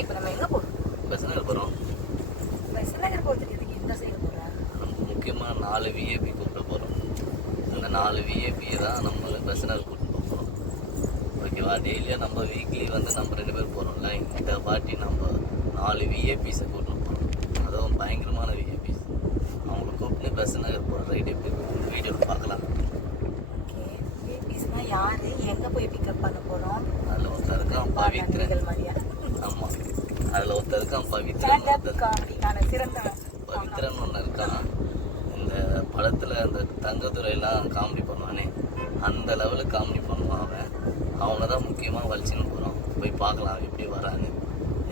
இப்போ நம்ம எங்கே போகிறோம்? பெசநகர் போகிறோம். பெசநகர் போகிறதுக்கு எதுக்கு என்ன செய்ய போகிறோம்? முக்கியமாக 4 விஐபி கூப்பிட்டு போகிறோம். அந்த 4 விஐபியை தான் நம்ம பெசநகர் கூப்பிட்டு போகிறோம். ஓகேவா? டெய்லியாக நம்ம வீக்லி வந்து நம்ம 2 பேர் போகிறோம்ல. இந்த பாட்டி நம்ம 4 விஐபிஸை கூப்பிட்டு போகிறோம். அதுவும் பயங்கரமான விஐபிஸ். அவங்கள கூப்பிட்டு பெசநகர் போகிற ரைட் எப்படி வீடியோ பார்க்கலாம். ஓகே, விஐபிஸ்னால் யார், எங்கே போய் பிக்கப் பண்ண போகிறோம்? அதில் ஒருத்தர் இருக்கான் பவித்ரன். மாதிரியா? ஆமாம், அதில் ஒருத்தர் இருக்கான் பவித்ரன். பவித்ரன் ஒன்று இருக்கான். இந்த படத்தில் அந்த தங்கத்துறையெல்லாம் காமெடி பண்ணுவானே, அந்த லெவலுக்கு காமெடி பண்ணுவான் அவன். அவனை தான் முக்கியமாக வலிச்சுன்னு போகிறோம். போய் பார்க்கலாம் எப்படி வரான்னு,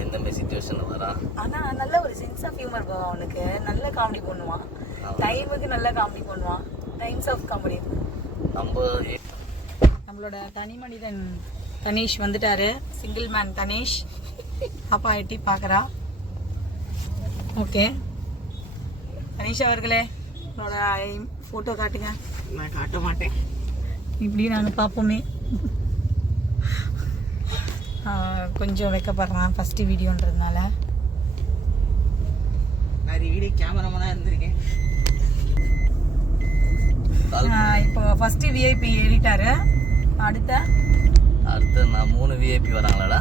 எந்த மாதிரி சுச்சுவேஷனில் வரான். ஆனால் நல்ல ஒரு சென்ஸ் ஆஃப் ஹியூமர் போகும் அவனுக்கு. நல்ல காமெடி பண்ணுவான், டைமுக்கு நல்ல காமெடி பண்ணுவான். Times of comedy. நம்மளோட தனி மனிதன் தனீஷ் வந்துட்டாரு. Single man Thanish. பாப்பா எட்டி பார்க்குறா. ஓகே தனீஷ் அவர்களே, உங்களோட ஃபோட்டோ காட்டுங்க. நான் காட்ட மாட்டேன், இப்படி நாங்கள் பார்ப்போமே. கொஞ்சம் வைக்கப்படுறான் ஃபஸ்ட்டு வீடியோன்றதுனால. நான் வீடியோ கேமராமேனாக இருந்திருக்கேன். இப்போ ஃபஸ்ட்டு விஐபி ஏறிட்டாரு. அடுத்த நான் 3 விஐபி வராங்களாடா?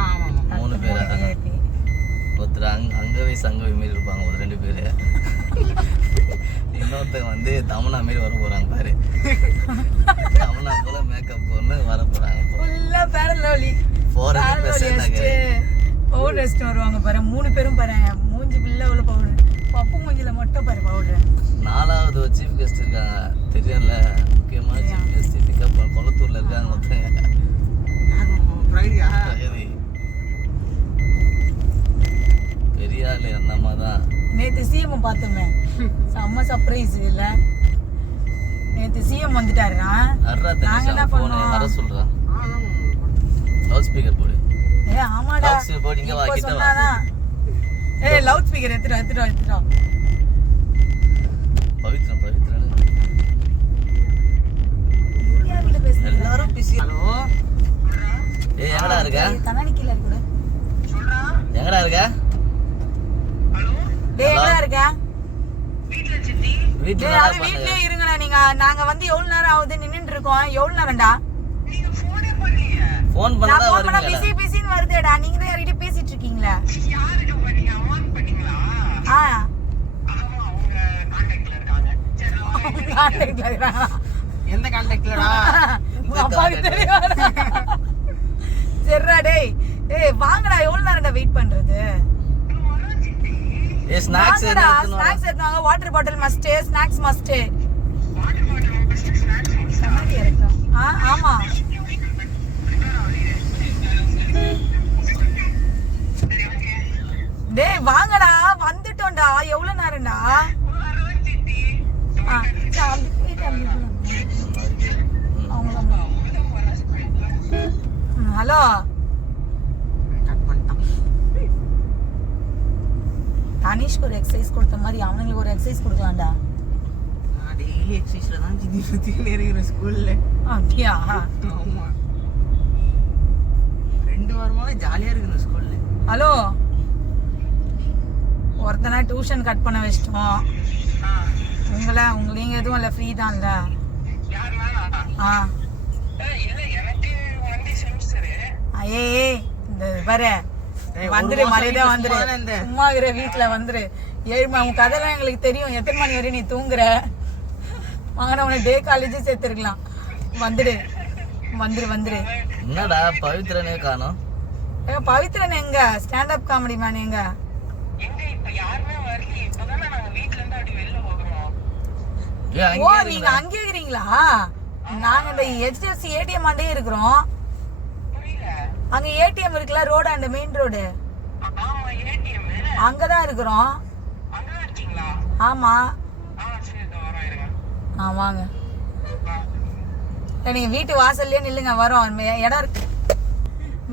ஆமாம், 3 பேர். ஒருத்தர் அங்கவே சங்கவி மாரி இருப்பாங்க, ஒரு 2 பேர். இன்னொருத்தர் வந்து தமனா மாரி வர போறாங்க பாரு. தமனா போல மேக்கப் போட்டு வர போறாங்க. ஃபுல்லா பேரலோலி பவுடர் ரெஸ்ட் வருவாங்க பாரு. 3 பேரும் பாரு, மூஞ்சி ஃபுல்லா உள்ள பவுடர். பப்பு மூஞ்சில மட்டும் பாரு பவுடர். 4வது சீஃப் கெஸ்ட் இருக்காங்க, தெரியல. முக்கியமான சீஃப் கெஸ்ட் பிக்கப் கொளத்தூர்ல இருக்காங்க ஒருத்தங்க. பெரிய ஆளு அந்த அம்மா தான். நேற்று சிஎம் பார்த்தோமே, செம்ம சர்ப்ரைஸ். இல்ல நேற்று சிஎம் வந்துட்டாருன்னா நாங்க என்ன பண்ணுவோம்? வர சொல்றான். லவுட் ஸ்பீக்கர் போடு. ஆமாடா, லவுட் ஸ்பீக்கர் போடு. இங்க வா, கிட்ட வா. லவுட் ஸ்பீக்கர் எடுத்துட்டு பவித்ரன் எல்லாரும் பிஸி. ஹலோ, எங்கடா இருக்க? கண்ணாடி கீழ இருக்கு. எங்கடா இருக்க? எங்கடா இருக்க? வீட்லயே இருங்கடா. நாங்க வந்து எவ்வளவு நேரம் ஆகுது நின்னுட்டு இருக்கோம். எவ்வளவு நேரம்டா? ஃபோன் பண்ணா வரீங்களா? பிஸின்னு வருதேடா. நீங்க தான் யார்கிட்ட பேசிட்டு இருக்கீங்களா? யாருக்கு பண்ணீங்க? ஆன் பண்ணீங்களா? கான்டாக்ட்ல இருக்காங்க. எந்த கான்டாக்ட்லடா? உங்க அப்பாக்கு தெரியும். சரிடா டேய். வாங்கடா, எவ்வளவு நேரம்டா வெயிட் பண்றது? ஸ்நாக்ஸ் எடுத்துவாங்க. Water bottle must, snacks must. ஆமா, டேய் வாங்கடா, வந்துட்டோம்டா. எவ்வளவு நேரம்டா? ஹலோ, தனிஷ்க்கு ஒரு எக்ஸசைஸ் கொடுத்த மாதிரி அவனுங்களுக்கு ஒரு எக்ஸசைஸ் கொடுக்கலாம்டா. நான் டெய்லி எக்ஸசைஸ்ல தான் சுத்திட்டு இருக்கிறேன் ஸ்கூல்ல. அப்படியா? ஆமா, 2 வாரமாவே ஜாலியா இருக்கு இந்த ஸ்கூல்ல. ஹலோ, ஒருத்தனை டியூஷன் கட் பண்ண வச்சிட்டோம். நீங்க எதுவும் இல்லை, ஃப்ரீ தான் இல்ல? ஐயே இந்த பாரு, வந்துரு, மரியாதை வந்துரு. சும்மா இருக்கிற வீட்டுல வந்துரு. 7 மணி. உன் கதைலாம் எங்களுக்கு தெரியும். எத்தனை மணி வரையும் நீ தூங்குற? வாங்கின உன டே காலேஜ் சேர்த்துருக்கலாம். வந்துரு. என்னடா பவித்ரனே காணோம்? பவித்ரன் எங்க? ஸ்டாண்ட் அப் காமெடி மேன் எங்க? ஓ, நீங்க அங்கே இருக்கிறீங்களா? நாங்க இந்த HDFC ATM ஆண்டே இருக்கிறோம். அங்க ATM இருக்குல்ல, ரோடு, அந்த மெயின் ரோடு, அங்கதான் இருக்கிறோம். ஆமா, வாங்க. நீங்க வீட்டு வாசல்லே நில்லுங்க, வரோம். இடம் இருக்கு.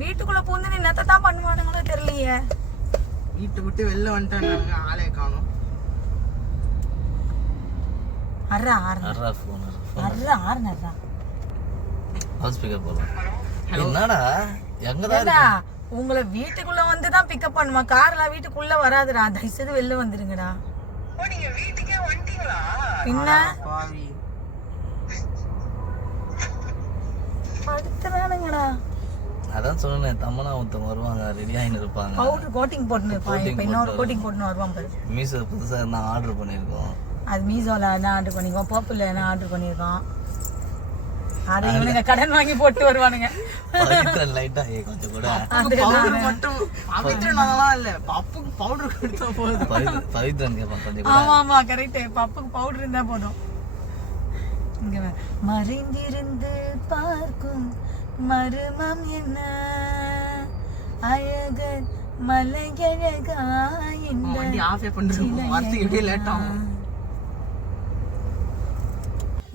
வீட்டுக்குள்ள பூந்து நீ நெத்தான் பண்ணுவானுங்களோ தெரியலையே. வீட்டை விட்டு வெளில வந்துட்டாங்க, ஆளே காணோம். என்னடா எங்கடா உங்களை வீட்டுக்குள்ள வந்து தான் பிக்கப் பண்ணுமா, கார்லாம் வீட்டுக்குள்ள வராதுடா. தயவுசெய்து வெளில வந்துருங்கடா. பின்ன பாவி. படுத்துறானுங்கடா. அதான் சொன்னேன், தம்மனா ஒருத்தவங்க வருவாங்க, ரெடி ஆகின்னு இருப்பாங்க. பவுடர் கோட்டிங் போட்டுன்னு இருப்பான். இப்போ இன்னொரு கோட்டிங் போட்டுன்னு வருவான் பாரு. மீஷோ புதுசாக இருந்தால் ஆர்டர் பண்ணியிருக்கோம். அது மீஷோல என்ன ஆர்டர் பண்ணிருக்கோம், பர்பிள்ல என்ன ஆர்டர் பண்ணிருக்கோம். அதை இவனுங்க கடன் வாங்கி போட்டு வருவானுங்க. லைட்டாக கொஞ்சம் கூட பவுடர் மட்டும் பவித்ரனாலாம் இல்ல, பப்புக்கு பவுடர் கொடுத்தா போதும். பவித்ரன் கேட்பான் கொஞ்சம் கூட. ஆமா ஆமா கரெக்ட். பப்புக்கு பவுடர் இருந்தா போதும். இங்க வா. மறைந்திருந்து பார்க்கும் மருமம் என்ன அழகர் மலையழகா இந்த வண்டி ஆஃபே பண்ணிருக்கோம், வரத்துக்கு எப்படியே லேட் ஆகும்.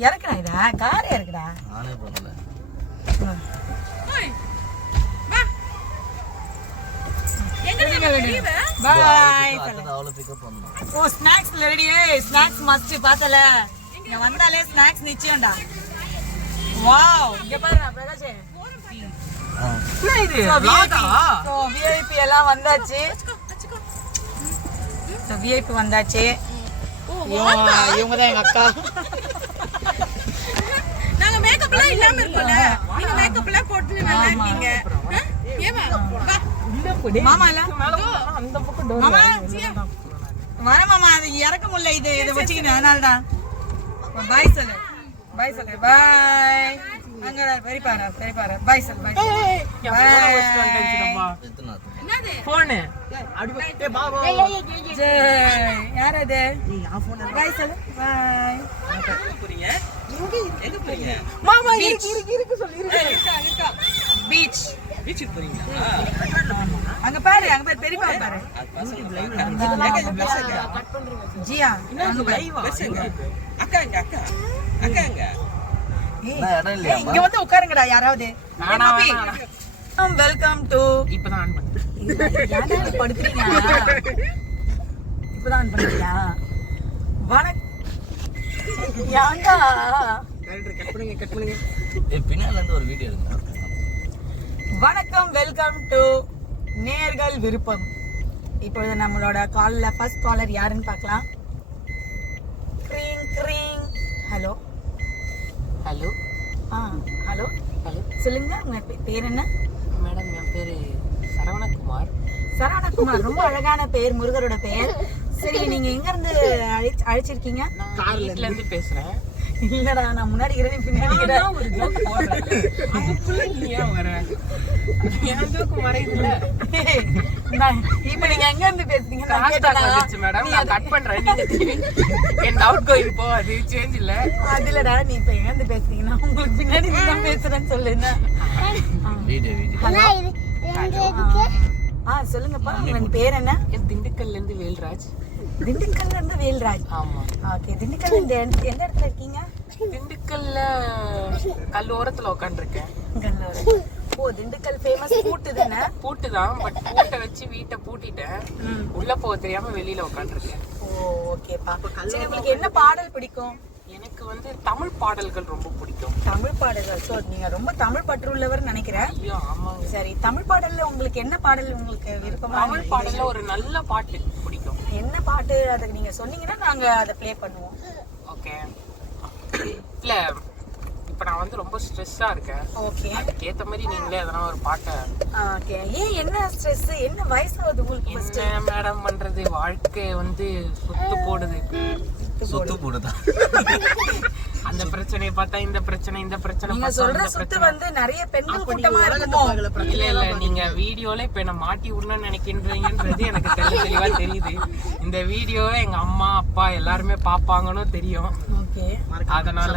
இறக்குடா இதா, காரை இறக்குடா. நானே பண்ணல. பாய். அவ்வளோ பிக்கப் பண்ணணும். ஓ ஸ்நாக்ஸ் ரெடி. ஸ்நாக்ஸ் மஸ்ட் பார்த்தல. இங்க வந்தாலே ஸ்நாக்ஸ் நிச்சயம்டா. வாவ், இங்க பாருடா பிரகாஷ். என்ன இது vlog-ஆ? சோ விஐபி எல்லாம் வந்தாச்சு. சோ விஐபி வந்தாச்சு. இவங்க தான் எங்க அக்கா. நாங்க மேக்கப்லாம் இல்லாம இருக்கோம்ல, நீங்க மேக்கப்லாம் போட்டு நல்லா இருக்கீங்க. ஏமா மாமா இல்ல அந்த பக்கம் door மாமா வர மாமா. அது இறக்க முடியல, இதை வச்சுக்கினேன், அதனாலதான். பாய் சொல்லு, பாய் சொல்லு, பாய். அங்கடா பெரியப்பாரா, பெரியப்பாரா, பாய் சொல்லு, பாய் சொல்லு. எத்தனை என்னது போனு அடி பா பா. ஜெய். யார் அது? பாய் சொல்லு, பாய். போறீங்க எங்க போறீங்க? மாமா இருக்கு சொல்லு, இருக்கு. பீச். பீச்சுக்கு போறீங்களா? அங்க பாரு, அங்க பாரு, பெரியப்பா பாரு. ஜியா அங்க பாரு. அக்கா எங்க அக்கா அக்கா எங்க? இடம் இல்லையா? இங்க வந்து உட்காருங்கடா யாராவது. Welcome to. இப்பதான் ஆன் பண்ணேன். படுத்துறீங்க இப்பதான் பண்ணுறியா? ஏண்டா கட் பண்ணுங்க. பின்னால இருந்து ஒரு வீடியோ எடுங்க. வணக்கம், வெல்கம் டு நேர்கள் விருப்பம். இப்பொழுது நம்மளோட கால்ல ஃபர்ஸ்ட் காலர் யாருன்னு பார்க்கலாம். கிரீங் கிரீங். ஹலோ ஹலோ ஹலோ ஹலோ சொல்லுங்க, உங்க பேர் என்ன? மேடம், என் பேரு சரவணகுமார். சரவணகுமார், ரொம்ப அழகான பேர், முருகரோட பேர். சரி, நீங்க எங்க இருந்து அழைச்சிருக்கீங்க? வீட்ல இருந்து பேசுறேன். இல்லடா, நான் முன்னாடி இருக்கிறேன், பின்னாடி இருக்கிறேன். ஒரு ஜோக் போடுறேன், அதுக்குள்ள நீ ஏன் வர? என் ஜோக் மறையுதுல. இப்ப நீங்க எங்க இருந்து பேசுறீங்க? நான் கேட்டேனா? மேடம், நான் கட் பண்றேன். நீங்க என் அவுட் கோயிங் போ, அது சேஞ்ச் இல்ல. அதுலடா, நீ இப்ப எங்க இருந்து பேசுறீங்கன்னா உங்களுக்கு பின்னாடி நான் பேசுறேன்னு சொல்லுங்க. வீடியோ சொல்லுங்கப்பா, உங்க பேர் என்ன? என் திண்டுக்கல்ல இருந்து வேல்ராஜ். திண்டுக்கல்ல இருந்து வேல்ராஜ். ஆமா. ஓகே, திண்டுக்கல்ல எந்த இடத்துல இருக்கீங்க? திண்டுக்கல்ல கல்லோரத்துல உட்காந்துருக்கேன். ஓ, திண்டுக்கல் ஃபேமஸ் பூட்டு தானே? பூட்டு தான், பட் பூட்டை வச்சு வீட்டை பூட்டிட்டேன். உள்ள போக தெரியாம வெளியில உட்காந்துருக்கேன். ஓ, ஓகேப்பா. சரி, உங்களுக்கு என்ன பாடல் பிடிக்கும்? எனக்கு வந்து தமிழ் பாடல்கள் ரொம்ப பிடிக்கும். தமிழ் பாடல்கள். சோ நீங்க ரொம்ப தமிழ் பற்று உள்ளவர் நினைக்கிறேன். ஐயோ, ஆமாங்க. சரி, தமிழ் பாடல்ல உங்களுக்கு என்ன பாடல் உங்களுக்கு விருப்பமா? தமிழ் பாடல்ல ஒரு நல்ல பாட்டு பிடிக்கும். என்ன பாட்டு அதுக்கு நீங்க சொன்னீங்கன்னா நாங்க அதை ப்ளே பண்ணுவோம். ஓகே. இல்ல, இப்ப நான் வந்து ரொம்ப ஸ்ட்ரெஸ்ஸா இருக்கேன். ஓகே, அதுக்கு ஏத்த மாதிரி நீங்களே எதனா ஒரு பாட்டை. ஓகே. ஏன் என்ன ஸ்ட்ரெஸ்? என்ன வயசு ஆகுது உங்களுக்கு? ஃபர்ஸ்ட் என்ன மேடம் பண்றது, வாழ்க்கை வந்து சுத்து போடுது. சொத்து போடுதான். அந்த பிரச்சனையை பார்த்தா இந்த பிரச்சனை, இந்த பிரச்சனை நீங்க பார்த்தா சொல்ற இந்த சுத்து பிரச்சனை. வந்து நிறைய பெண்கள் கூட்டமா இருக்குமோ? இல்ல இல்ல, நீங்க வீடியோல இப்ப என்ன மாட்டி விடணும்னு நினைக்கின்றீங்கன்றது எனக்கு தெளிவா தெரியுது. இந்த வீடியோவை எங்க அம்மா அப்பா எல்லாருமே பாப்பாங்கன்னு தெரியும். ஓகே, அதனால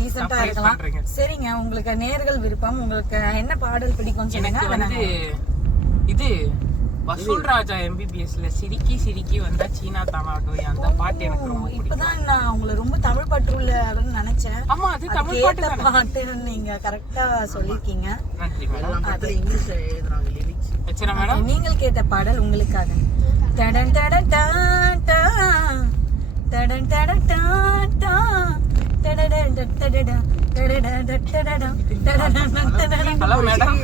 டீசென்ட்டா surprise இருக்கலாம். பண்றீங்க. சரிங்க, உங்களுக்கு நேர்கள் விருப்பம், உங்களுக்கு என்ன பாடல் பிடிக்கும் எனக்கு சொல்லுங்க. வந்து இது வசூல் ராஜா எம்பிபிஎஸ்ல சிரிக்கி சிரிக்கி வந்தா சீனா தானாட்டோ, அந்த பாட்டு எனக்கு ரொம்ப பிடிக்கும். இப்பதான் நான் உங்களை ரொம்ப தமிழ் பற்று உள்ளவர்னு நினைச்சேன். ஆமா, அது தமிழ் பாட்டு கேட்ட தானே. பாட்டுன்னு நீங்க கரெக்டா சொல்லிருக்கீங்க. நன்றி மேடம். அது இங்கிலீஷ்ல எழுதுறாங்க லிரிக்ஸ். வெச்சறேன் மேடம். நீங்கள் கேட்ட பாடல் உங்களுக்காக. டடன் டடன் டா டா டடன் டடன் டா டா ஹலோ மேடம்,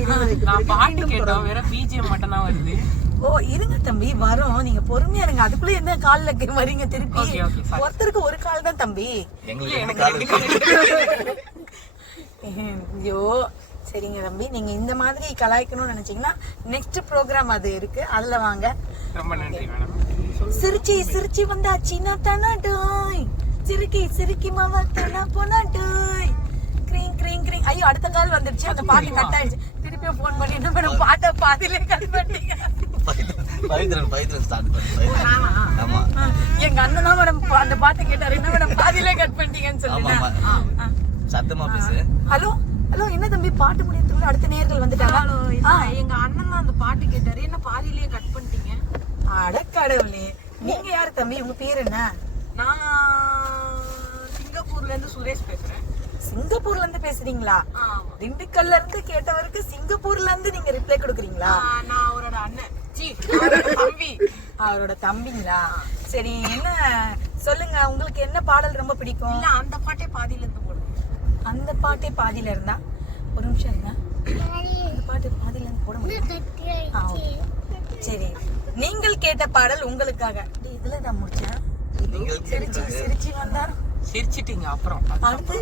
நான் பாட்டு கேட்டோம், வேற பிஜிஎம் மட்டும் தான் வருது. ஓ இருங்க தம்பி வரோம், நீங்க பொறுமையா இருங்க. அதுக்குள்ள என்ன கால்ல வரீங்க திருப்பி? Okay, okay, sorry. ஒருத்தருக்கு ஒரு கால் தான் தம்பி. எங்களுக்கு என்ன கால் ஐயோ சரிங்க தம்பி, நீங்க இந்த மாதிரி கலாய்க்கணும்னு நினைச்சீங்கன்னா நெக்ஸ்ட் ப்ரோக்ராம் அது இருக்கு, அதுல வாங்க. ரொம்ப நன்றி மேடம். சிரிச்சி சிரிச்சி வந்தாச்சின்னா தானா டோய், சிரிக்கி சிரிக்கி மாவா தானா போனா டோய், கிரீங் கிரீங் கிரீங். ஐயோ அடுத்த கால் வந்துருச்சு, அந்த பாட்டு கட் ஆயிடுச்சு. திருப்பியும் போன் பண்ணி என்ன மேடம் பாட்டை பாதியிலே கட் பண்ணிட்டீங்க. பவித்ரன் ஸ்டார்ட் பண்ணு. ஆமா எங்க அண்ணன் தான் மேடம் அந்த பாட்டை கேட்டாரு, என்ன மேடம் பாதியிலே கட் பண்ணிட்டீங்கன்னு சொல்லுங்க. சத்தமா பேசு. ஹலோ ஹலோ, என்ன தம்பி பாட்டு முடியறதுக்குள்ள அடுத்த நேயர்கள் வந்துட்டாங்க. எங்க அண்ணன் தான் அந்த பாட்டு கேட்டாரு, என்ன பாதியிலேயே கட் பண்ணிட்டீங்க? அடக்கடவுளே, நீங்க யாரு தம்பி, உங்க பேர் என்ன? நான் சிங்கப்பூர்ல இருந்து சுரேஷ் பேசுறேன். சிங்கப்பூர்ல இருந்து பேசுறீங்களா? ஆமா. திண்டுக்கல்ல இருந்து கேட்டவருக்கு சிங்கப்பூர்ல இருந்து நீங்க ரிப்ளை கொடுக்குறீங்களா? நான் அவரோட அண்ணன், அவரோட தம்பி. அவரோட தம்பிங்களா? சரி, என்ன சொல்லுங்க, உங்களுக்கு என்ன பாடல் ரொம்ப பிடிக்கும்? இல்ல அந்த பாட்டே பாதியில இருந்து போடுங்க. அந்த பாட்டே பாதியில இருந்தா ஒரு நிமிஷம் இருங்க, அந்த பாட்டு பாதியில இருந்து போட முடியும். சரி, நீங்கள் கேட்ட பாடல் உங்களுக்காக. இதுல தான் முடிச்சேன். சிரிச்சி சிரிச்சி வந்தா சிரிச்சிட்டீங்க அப்புறம். அடுத்து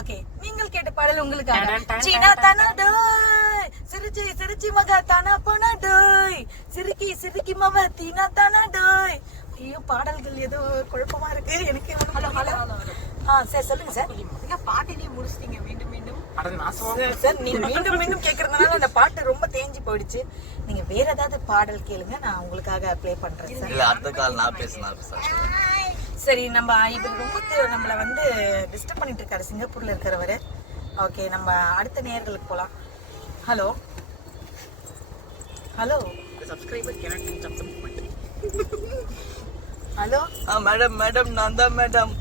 ஓகே, நீங்கள் கேட்ட பாடல் உங்களுக்காக. சீனா தானா டோய், சிரிச்சி சிரிச்சி மகா தானா போனா டோய், சிரிக்கி சிரிக்கி மவ தீனா தானா டோய். ஐயோ பாடல்கள் ஏதோ குழப்பமா இருக்கு எனக்கு. சரி சொல்லுங்க சார். நீங்க பாட்டிலேயே முடிச்சிட்டீங்க மீண்டும் மீண்டும். சார் நீங்க மீண்டும் மீண்டும் கேக்குறதுனால அந்த பாட்டு ரொம்ப தேஞ்சு போயிடுச்சு. நீங்க வேற ஏதாவது பாடல் கேளுங்க, நான் உங்களுக்காக ப்ளே பண்றேன் சார். இல்ல அடுத்த கால் நான் பேசலாம். சரி, நம்ம இவர் ரொம்ப நம்மள வந்து டிஸ்டர்ப் பண்ணிட்டு இருக்காரு சிங்கப்பூர்ல இருக்கிறவரு. ஓகே, நம்ம அடுத்த நேயர்களுக்கு போலாம். ஹலோ ஹலோ ஹலோ மேடம் நான் தான் மேடம்.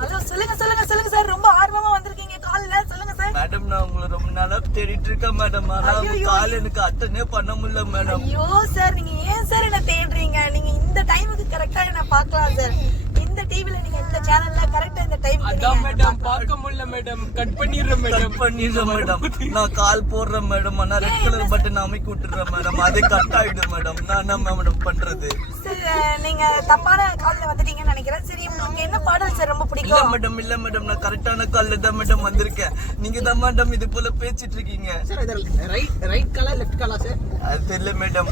ஹலோ சொல்லுங்க சொல்லுங்க சொல்லுங்க சார், ரொம்ப ஆர்வமா வந்திருக்கீங்க கால்ல, சொல்லுங்க சார். மேடம் நான் உங்களை ரொம்ப நாளா தேடிட்டு இருக்கேன் மேடம், ஆனா கால் எனக்கு அட்டனே பண்ண முடியல மேடம். ஐயோ சார், நீங்க ஏன் சார் என்ன தேடுறீங்க? நீங்க இந்த டைமுக்கு கரெக்டா என்ன பார்க்கலாம் சார். இந்த டிவில நீங்க இந்த சேனல்ல கரெக்டா இந்த டைம்க்கு அதான் மேடம் பார்க்க முடியல மேடம், கட் பண்ணிடுறேன் மேடம். நான் கால் போடுறேன் மேடம், ஆனா ரெட் கலர் பட்டன் அமைக்கி விட்டுறேன் மேடம், அதே கட் ஆயிடும் மேடம். நான் என்ன மேடம் பண்றது? சார் நீங்க தப்பான கால்ல வந்துட்டீங்கன்னு நினைக்கிறேன். சரி, உங்களுக்கு என்ன பாடல் சார் ரொம்ப பிடிக்கும்? இல்ல மேடம் நான் கரெக்டான கால்ல தான் மேடம் வந்திருக்கேன். நீங்க தான் மேடம் இது போல பேசிட்டு இருக்கீங்க. ரைட் காலா லெஃப்ட் காலா சார்? அது தெரியல மேடம்.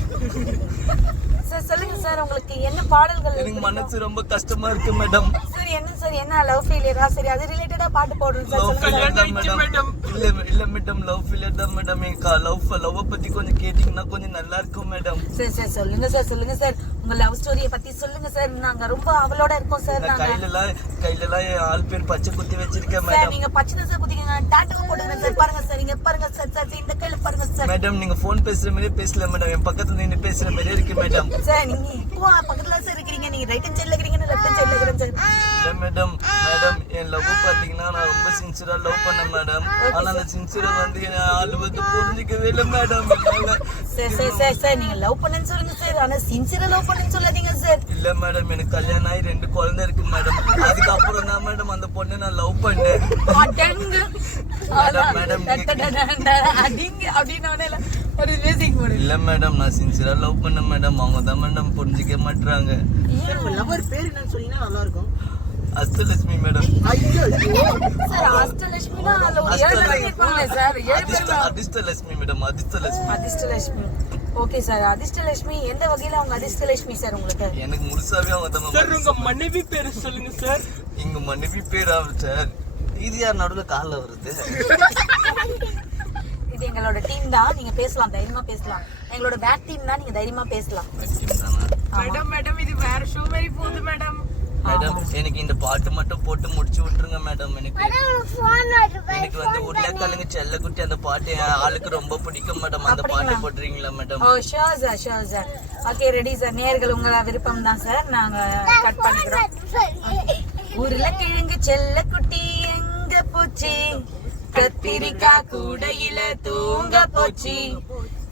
சார் சொல்லுங்க சார், உங்களுக்கு என்ன பாடல்கள்? எனக்கு மனசு ரொம்ப கஷ்டமா இருக்கு மேடம். சார் என்ன சார், என்ன லவ் ஃபெயிலியரா? சரி, அது ரிலேட்டடா பாட்டு போடுறேன் சார், சொல்லுங்க சார். மேடம் இல்ல மேடம் லவ் ஃபெயிலியர் தான் மேடம். எங்க லவ் பத்தி கொஞ்சம் கேட்டீங்கன்னா கொஞ்சம் நல்லா இருக்கும் மேடம். சார் சார் சொல்லுங்க சார், சொல்லுங்க சார், உங்க லவ் ஸ்டோரிய பத்தி சொல்லுங்க சார். நாங்க ரொம்ப அவளோட இருக்கோம் சார். நாங்க கையில என் ஆள் பேர் பச்சை குத்தி வச்சிருக்கேன் சார். மேடம். நீங்க பச்சை சார் குத்திங்க, டாட்டூ போடுங்க சார். பாருங்க சார், இங்க பாருங்க சார். சார் இந்த கையில பாருங்க சார். மேடம் நீங்க போன் பேசுற மாதிரியே பேசல மேடம், என் பக்கத்துல நின்னு பேசுற மாதிரியே இருக்கு மேடம். சார் நீங்க இப்போ பக்கத்துல சார் இருக்கீங்க, நீங்க ரைட் ஹேண்ட் சைடுல இருக்கீங்க, லெஃப்ட் ஹேண்ட் சைடுல இருக்கீங்க சார். இல்ல மேடம் என் லவ் பாத்தீங்கன்னா நான் ரொம்ப சின்சியரா லவ் பண்ணேன் மேடம். ஆனா அந்த சின்சியரா வந்து என் ஆளு வந்து புரிஞ்சுக்கவே இல்லை madam. Sir sir sir sir நீங்க லவ் பண்ணேன்னு சொல்லுங்க சார், ஆனா சின்சியரா லவ் பண்ணேன்னு சொல்லாதீங்க சார். இல்ல மேடம் எனக்கு கல்யாணம் ஆகி 2 குழந்தை இருக்கு மேடம். அதுக்கப்புறம் தான் மேடம் அந்த பொண்ணை நான் லவ் பண்ணேன். இல்ல மேடம் நான் சின்சியரா லவ் பண்ணேன் மேடம், அவங்க தான் மேடம் புரிஞ்சுக்க மாட்டாங்க. லவர் பேர் என்னன்னு சொன்னீங்கன்னா நல்லா இருக்கும். அஷ்டலட்சுமி மேடம். சார் அஷ்டலட்சுமினா அதுல ஒரு 7 பேர் இருப்பாங்களே சார், 7 பேர். Adhirshtalakshmi madam, Adhirshtalakshmi. Okay sir, Adhirshtalakshmi எந்த வகையில அவங்க அதிர்ஷ்டலட்சுமி சார் உங்களுக்கு? எனக்கு முழுசாவே அவங்க தான் சார். உங்க மனைவி பேரு சொல்லுங்க சார். எங்க மனைவி பேரா சார்? இது யார் நடுவுல கால்ல வருது? இது எங்களோட டீம் தான், நீங்க பேசலாம், தைரியமா பேசலாம். எங்களோட பேட் டீம் தான், நீங்க தைரியமா பேசலாம். மேடம் இது வேற ஷோ மாதிரி போகுது மேடம். மேடம் எனக்கு இந்த பாட்டு மட்டும் போட்டு முடிச்சு விட்டுருங்க மேடம். எனக்கு வந்து உருளைக்கிழங்கு செல்லக்குட்டி அந்த பாட்டு என் ஆளுக்கு ரொம்ப பிடிக்கும் மேடம். அந்த பாட்டு போட்டுறீங்களா madam? Oh sure sir, sure sir. Okay ready sir. நேயர்கள் உங்க விருப்பம் தான் சார், நாங்க கட் பண்ணிக்கிறோம். உருளைக்கிழங்கு செல்லக்குட்டி எங்க போச்சு, கத்திரிக்காய் கூடையில தூங்க போச்சு,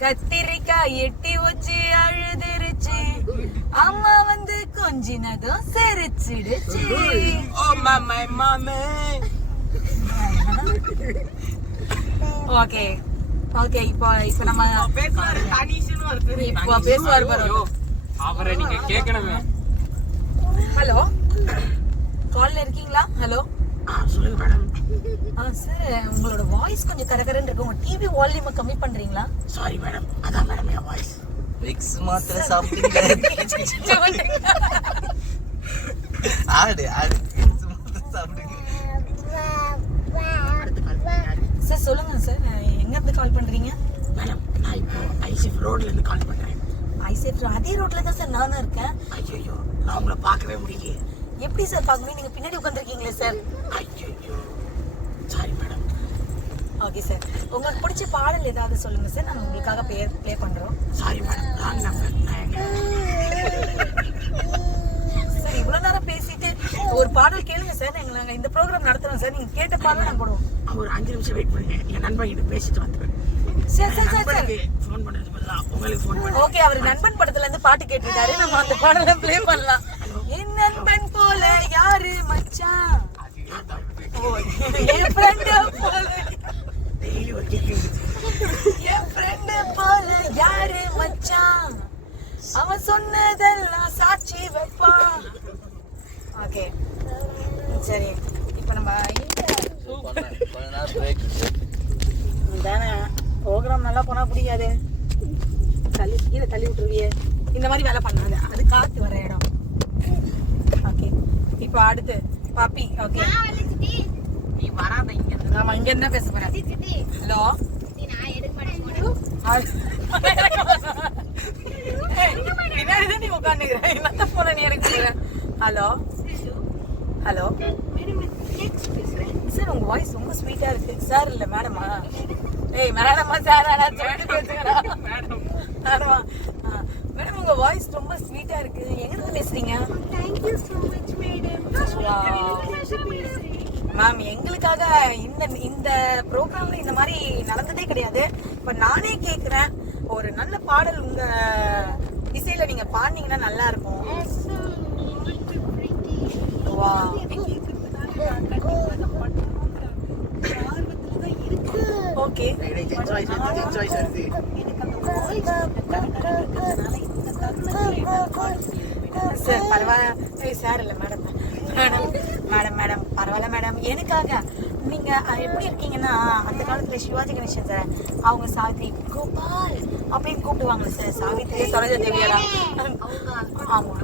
கத்திரிக்காய் எட்டி வச்சு அழுதுருச்சு. சிரிச்சிடுச்சு. அம்மா வந்து கொஞ்சினதும் சிரிச்சிடுச்சு. ஓ மாமா மாமே. ஓகே ஓகே, இப்போ நம்ம பேசுவாரு தனிஷுன்னு ஒரு பேரு. இப்போ பேசுவாரு பாரு. ஐயோ, அவரை நீங்க கேட்கணுமே. ஹலோ, கால்ல இருக்கீங்களா? ஹலோ சொல்லுங்க மேடம். சார், உங்களோட வாய்ஸ் கொஞ்சம் கரகரன்னு இருக்கு. உங்க டிவி வால்யூமை கம்மி பண்றீங்களா? சாரி மேடம், அதான் மேடம் என் வாய்ஸ். விக்ஸ் மாத்திரை சாப்பிட்டீங்க. ஆடு விக்ஸ் மாத்திரை சாப்பிட்டீங்க. அடுத்த கால் யாரு? சார் சொல்லுங்க சார், எங்க இருந்து கால் பண்றீங்க? மேடம், நான் இப்போ ஐசிஎஃப் ரோட்ல இருந்து கால் பண்றேன். ஐசெட் அதே ரோட்ல தான் சார் நானும் இருக்கேன். ஐயோ, நான் உங்களை பார்க்கவே முடியல. எப்படி சார் பார்க்கணும்? நீங்க பின்னாடி உட்காந்துருக்கீங்களே சார். ஐயோ, சாரி மேடம். ஓகே சார், உங்களுக்கு பிடிச்ச பாடல் ஏதாவது சொல்லுங்க சார், நாங்க உங்களுக்காக ப்ளே பண்றோம். Sorry madam, wrong number. Sir, இவ்வளவு நேரம் பேசிட்டு ஒரு பாடல் கேளுங்க சார். நாங்க இந்த ப்ரோக்ராம் நடத்துறோம் சார். நீங்க கேட்ட பாடல் நான் போடுவோம். ஒரு 5 நிமிஷம் வெயிட் பண்ணுங்க, என் நண்பன் கிட்ட பேசிட்டு வந்துடுவேன். Sir sir sir sir phone பண்றது பதிலா உங்களுக்கு ஃபோன் பண்ண. ஓகே, அவர் நண்பன் படத்துல இருந்து பாட்டு கேட்டிருக்காரு. நம்ம அந்த பாடலை ப்ளே பண்ணலாம். என் நண்பன் போல யாரு மச்சான், ஓ, என் ஃப்ரெண்ட் போல, டெய்லி ஒரு கேட்குது. என் ஃப்ரெண்ட் போல யாரு மச்சான், அவன் சொன்னதெல்லாம் சாட்சி வைப்பான். ஓகே சரி, இப்போ நம்ம கொஞ்ச நேரம் பிரேக். தானே ப்ரோக்ராம் நல்லா போனா பிடிக்காது. தள்ளி கீழே தள்ளி விட்டுருவியே. இந்த மாதிரி வேலை பண்ணாது, அது காத்து வர இடம். ஓகே, இப்போ அடுத்து பாப்பி. ஓகே, நீ வராத இங்க இருந்து. ஆமா, இங்க என்ன பேச போறேன்? ஹலோ, பின்னாடிதான் நீ உட்காந்துக்கிற. என்ன போன நீ எனக்கு சொல்ற? ஹலோ ஹலோ சார், உங்க வாய்ஸ் ரொம்ப ஸ்வீட்டா இருக்கு. சார் இல்ல மேடமா? ஏய் மேடமா சார் சொல்லிட்டு பேசுகிறா. மேடமா, மேடம் உங்க வாய்ஸ் ரொம்ப ஸ்வீட்டா இருக்கு. எங்க இருந்து பேசுறீங்க? மேம், எங்களுக்காக இந்த ப்ரோக்ராம்ல இந்த மாதிரி நடந்ததே கிடையாது. இப்ப நானே கேக்குறேன், ஒரு நல்ல பாடல் உங்க இசையில நீங்க பாடினீங்கன்னா நல்லா இருக்கும். வா, ஓகே சார், பரவாயில்ல சார். இல்ல மேடம் மேடம் மேடம் மேடம் பரவாயில்ல மேடம். எனக்காக நீங்க எப்படி இருக்கீங்கன்னா, அந்த காலத்துல சிவாஜி கணேசன் சார் அவங்க சாவித்ரி கோபால் அப்படின்னு கூப்பிடுவாங்க சார். சாவித்ரி சரோஜா தேவியாரா? ஆமா,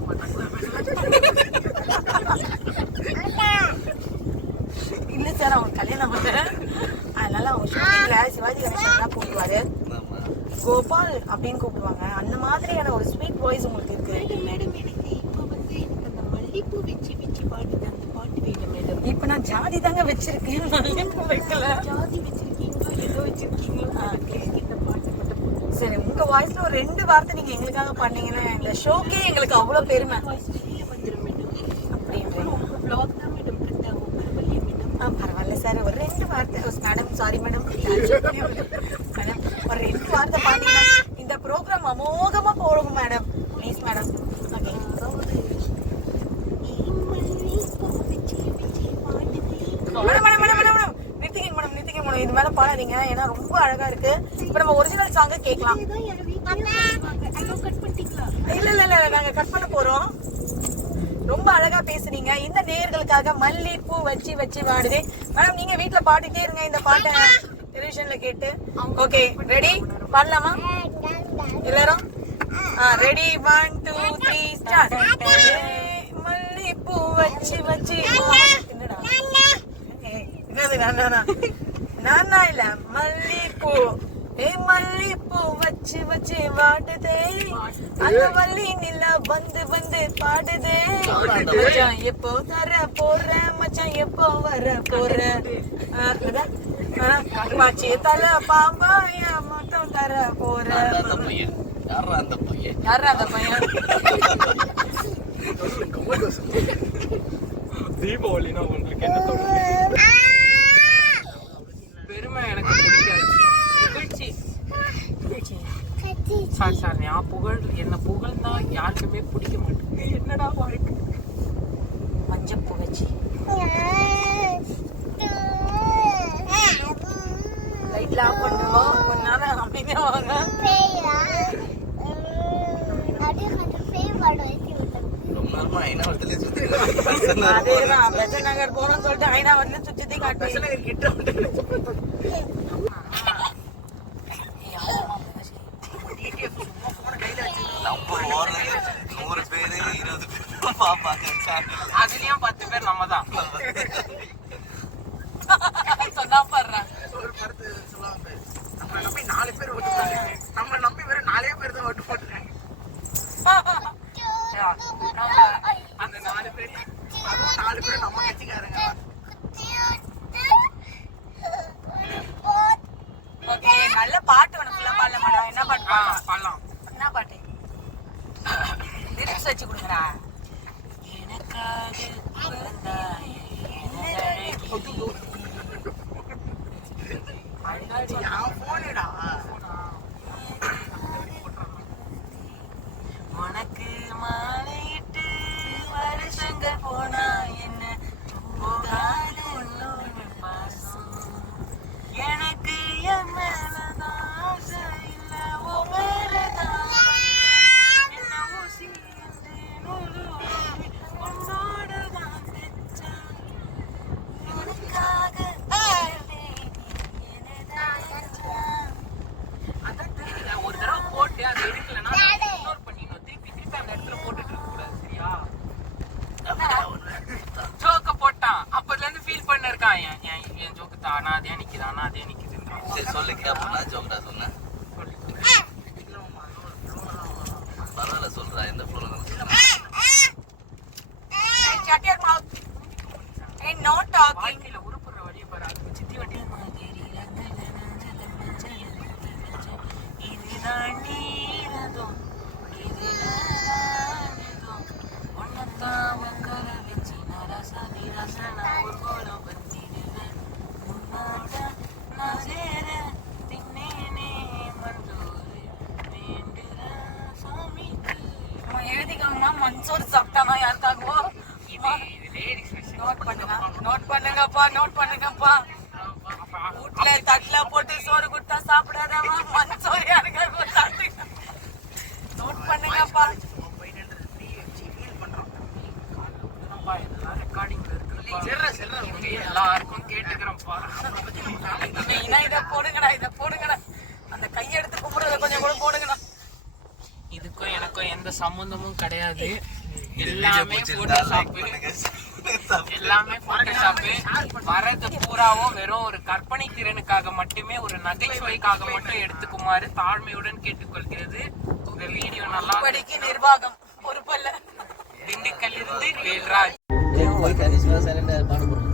இல்ல சார், அவங்க கல்யாணம் பண்ண, அதனால அவங்க ஷூட்டிங்ல சிவாஜி கணேசன் தான் கூப்பிடுவாரு. கோபால் அப்படின்னு கூப்பிடுவாங்க. அந்த மாதிரியான ஒரு ஸ்வீட் வாய்ஸ் உங்களுக்கு இருக்கு மேடம். எனக்கு இப்போ வந்து அந்த மல்லிப்பூ வச்சு பாடுது அந்த பாட்டு வேணும் மேடம். இப்போ நான் ஜாதி தாங்க வச்சிருக்கேன், மல்லிப்பூ வைக்கல. ஜாதி வச்சிருக்கீங்களா, ஏதோ வச்சிருக்கீங்களா? இந்த பாட்டு மட்டும் சரி. உங்க வாய்ஸ்ல ஒரு 2 வார்த்தை நீங்க எங்களுக்காக பண்ணீங்கன்னா எங்க ஷோக்கே எங்களுக்கு அவ்வளவு பெருமை. பரவாயில்ல சார், ஒரு 2 வார்த்தை. மேடம் சாரி மேடம், மேடம் ஒரு 2 வார்த்தை பாத்தீங்கன்னா இந்த ப்ரோக்ராம் அமோகமா போகும் madam. Please madam. Okay, madam madam madam madam நிறுத்திங்க மேடம், நிறுத்திங்க மேடம். இது மேல பாடாதீங்க, ஏன்னா ரொம்ப அழகா இருக்கு. இப்ப நம்ம ஒரிஜினல் சாங்க கேட்கலாம். இல்ல இல்ல இல்ல, நாங்க கட் பண்ண போறோம். ரொம்ப அழகா பேசுறீங்க. இந்த நேயர்களுக்காக மல்லிப்பூ வச்சு வச்சு வாடுதே. மேடம், நீங்க வீட்டுல பாடிட்டே இருங்க இந்த பாட்டை டெலிவிஷன்ல கேட்டு. Okay, ready? பாடலாமா எல்லாரும்? Ready, 1 2 3 start. மல்லிப்பூ வச்சு வச்சு என்னடா என்னது? நானா இல்ல, மல்லிப்பூ. மல்லிப்பூ வச்சு வச்சு வாடுதே, அந்த மல்லி நிலா வந்து வந்து பாடுதே. மச்சான் எப்போ தர போற, மச்சான் எப்போ வர போற, மாச்சி தல பாம்பாய மொத்தம் தர போற. யாரா அந்த பையன்? யாரா அந்த பையன்? தீபாவளினா உங்களுக்கு என்ன தோணுது? பெருமை எனக்கு பிடிக்காது. சார் நான் என்ன புகழ்ந்தா யாருக்குமே பிடிக்க மாட்டேங்குது. என்னடா வாழ்க்கை. மஞ்சள் புகழ்ச்சி லைட்ல ஆஃப் பண்ணுவோம். கொஞ்ச நேரம் அமைதியா வாங்க. ரொம்ப நேரமா ஐநாவரத்துலயே சுத்திட்டு அதேதான் பெசன் நகர் போனோம்னு சொல்லிட்டு ஐநாவரத்துல சுத்தி காட்டுறேன். கிட்ட வந்து நம்ம ஓடுறது 100 பேரு 20 பேர் பாப்பாங்க சேனல். அதுலயும் 10 பேர் நம்ம தான். சொன்னா பாடுறேன். ஒரு படத்தை சொல்லுவாங்க, நம்மளை நம்பி 4 பேர் ஓட்டு போட்டாங்க, நம்மளை நம்பி வெறும் 4 பேர் தான் ஓட்டு போட்டாங்க. அந்த 4 பேர் அதுவும் 4 பேர் நம்ம கட்சிக்காரங்க. ஓகே, நல்ல பாட்டு உனக்குலாம் பாடல மாடா. என்ன பாட்டு பண்ணலாம். என்ன பாட்டு லிரிக்ஸ் வச்சு கொடுங்கடா. எனக்காக பிறந்தாயே என் போனுடா. உனக்கு மாலையிட்டு வருஷங்கள் போனா என்ன போகாத உன்னோட பாசம். எனக்கு என் மேலதான் ஆசை இல்ல, உன் மேலதான். என்ன ஊசி என்று நூலூசி உன்னோடதான் தைச்சேன். உனக்காக அதான் தெரியல, ஒரு தடவை போட்டு அது எடுக்கலன்னா இக்னோர் பண்ணிடணும். திருப்பி அந்த இடத்துல போட்டுட்டு இருக்க கூடாது. சரியா? ஜோக்க போட்டான், அப்பதுல இருந்து ஃபீல் பண்ண இருக்கான். என் ஜோக்கு தானா அதே நிக்குதுன்றான். சரி சொல்லு கேப்பா. ஜோக்கா சொன்ன பரவாயில்ல சொல்றா. எந்த ஃப்ளோல shut your mouth. Ain't no talking. வாழ்க்கையில உருப்புற வழியை பாரு. அதுக்கு சித்தி வண்டி இதுதான் நீரதும் இதுதான் ஒன்னத்தான் மக்கள வச்சு நரசனி ரசன ஒரு கோலம் பத்திடுவேன். உன்னாட நான் சேர தின்னேனே மண்டூரு வேண்டுற சாமிக்கு. அவன் எழுதிக்கோங்கம்மா. மஞ்சோறு சாப்பிட்டானா யாருக்காகவோ? இது லேடிஸ் விஷயம். நோட் பண்ணுங்கப்பா. வீட்டுல தட்டுல போட்டு சோறு கொடுத்தா சாப்பிடாதவா மஞ்சோறு யாருக்காகவோ சாப்பிட்டு. நோட் பண்ணுங்கப்பா. எல்லாம் ரெக்கார்டிங்ல இருக்குப்பா. எல்லாருக்கும் கேட்டுக்கிறோம்ப்பா. இதை போடுங்கடா. அந்த கையெடுத்து கும்பிடுறத கொஞ்சம் கூட போடுங்கடா. இதுக்கும் எனக்கும் எந்த சம்பந்தமும் கிடையாது. எல்லாமே போட்டோஷாப். வரது பூராவும் வெறும் ஒரு கற்பனை திறனுக்காக மட்டுமே, ஒரு நகைச்சுவைக்காக மட்டும் எடுத்துக்குமாறு தாழ்மையுடன் கேட்டுக்கொள்கிறது. இந்த வீடியோ நல்லா படிக்கு நிர்வாகம் பொறுப்பல்ல. திண்டுக்கல் இருந்து வேல்ராஜ். போய் கரிஷ்மா சைலண்டா பாட போறோம்.